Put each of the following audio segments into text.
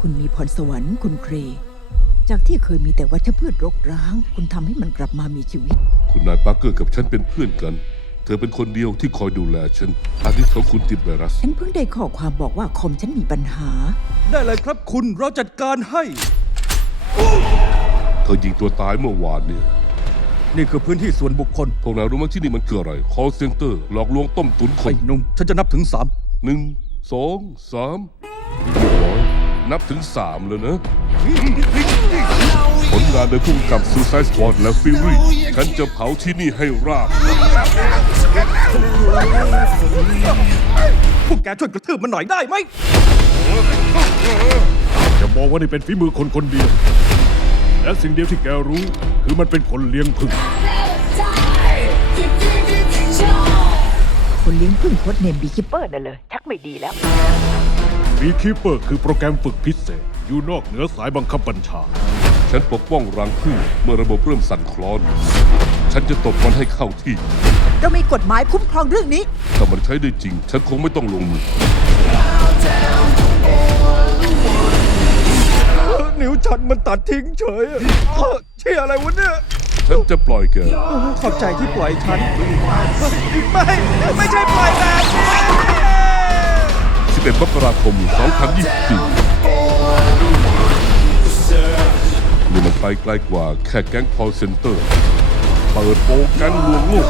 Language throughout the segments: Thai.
คุณมีพรสวรรค์คุณเคร จากที่เคยมีแต่วัชพืชรกร้าง คุณทําให้มันกลับมามีชีวิต คุณนายปาร์เกอร์กับฉันเป็นเพื่อนกัน เธอเป็นคนเดียวที่คอยดูแลฉัน อาทิตย์เขาคุณติดไวรัส ฉันเพิ่งได้ข้อความบอกว่าคอมฉันมีปัญหา ได้เลยครับคุณเราจัดการให้ เธอยิงตัวตายเมื่อวานเนี่ย นี่คือพื้นที่ส่วนบุคคล พวกนายรู้ไหมที่นี่มันคืออะไร คอเซ็นเตอร์หลอกลวงต้มตุ๋นคนไอ้นุ่มฉันจะนับถึงสามหนึ่งสองสามนับถึง3เลยนะผลงานในพุ่งกับ Suicide Squad และ Fury ฉันจะเผาที่นี่ให้ราบ พวกแกช่วยกระทืบมันหน่อยได้ไหม จะมองว่านี่เป็นฝีมือคนคนเดียว และสิ่งเดียวที่แกรู้คือมันเป็นคนเลี้ยงพึ่ง คนเลี้ยงพึ่งโคตรเนมบีคิปเปอร์นั่นเลย ชักไม่ดีแล้วมีคีเปอร์คือโปรแกรมฝึกพิเศษ อยู่นอกเหนือสายบังคับบัญชา ฉันปกป้องรังผึ้งเมื่อระบบเริ่มสั่นคลอน ฉันจะตบมันให้เข้าที่เรามีกฎหมายคุ้มครองเรื่องนี้ ถ้ามันใช้ได้จริง ฉันคงไม่ต้องลงมือนิ้วฉันมันตัดทิ้งเฉยเชี่ยอะไรวะเนี่ยฉันจะปล่อยแกขอบใจที่ปล่อยฉันไม่ไม่ใช่ปล่อยแบบนี้เอ31มกราคม2024นี่มันไปไกลกว่าแค่แก๊งคอลเซ็นเตอร์ เปิดโปงแก๊งลวงลูก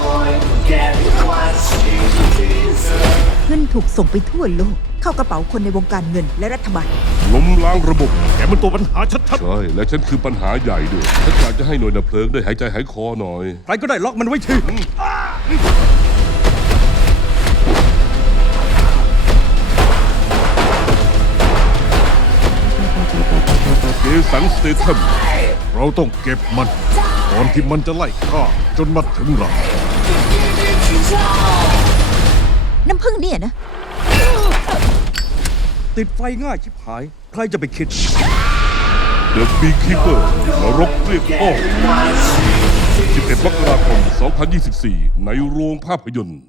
เงินถูกส่งไปทั่วโลก เข้ากระเป๋าคนในวงการเงินและรัฐบาล ล้มล้างระบบแกมันตัวปัญหาชัดๆใช่ และฉันคือปัญหาใหญ่ด้วยฉันอยากจะให้หน่วยนับเพลิง ได้หายใจหายคอหน่อย ใครก็ได้ล็อกมันไว้ทีสังสเตทมเราต้องเก็บมันก่อนที่มันจะไล่ข้าจนมาถึงเรา น้ำพึ่งเนี่ยนะ ติดไฟง่าย ชิบหาย ใครจะไปคิด The Beekeeper มารกเรียกอ้อ11มกราคม2024 ในโรงภาพยนตร์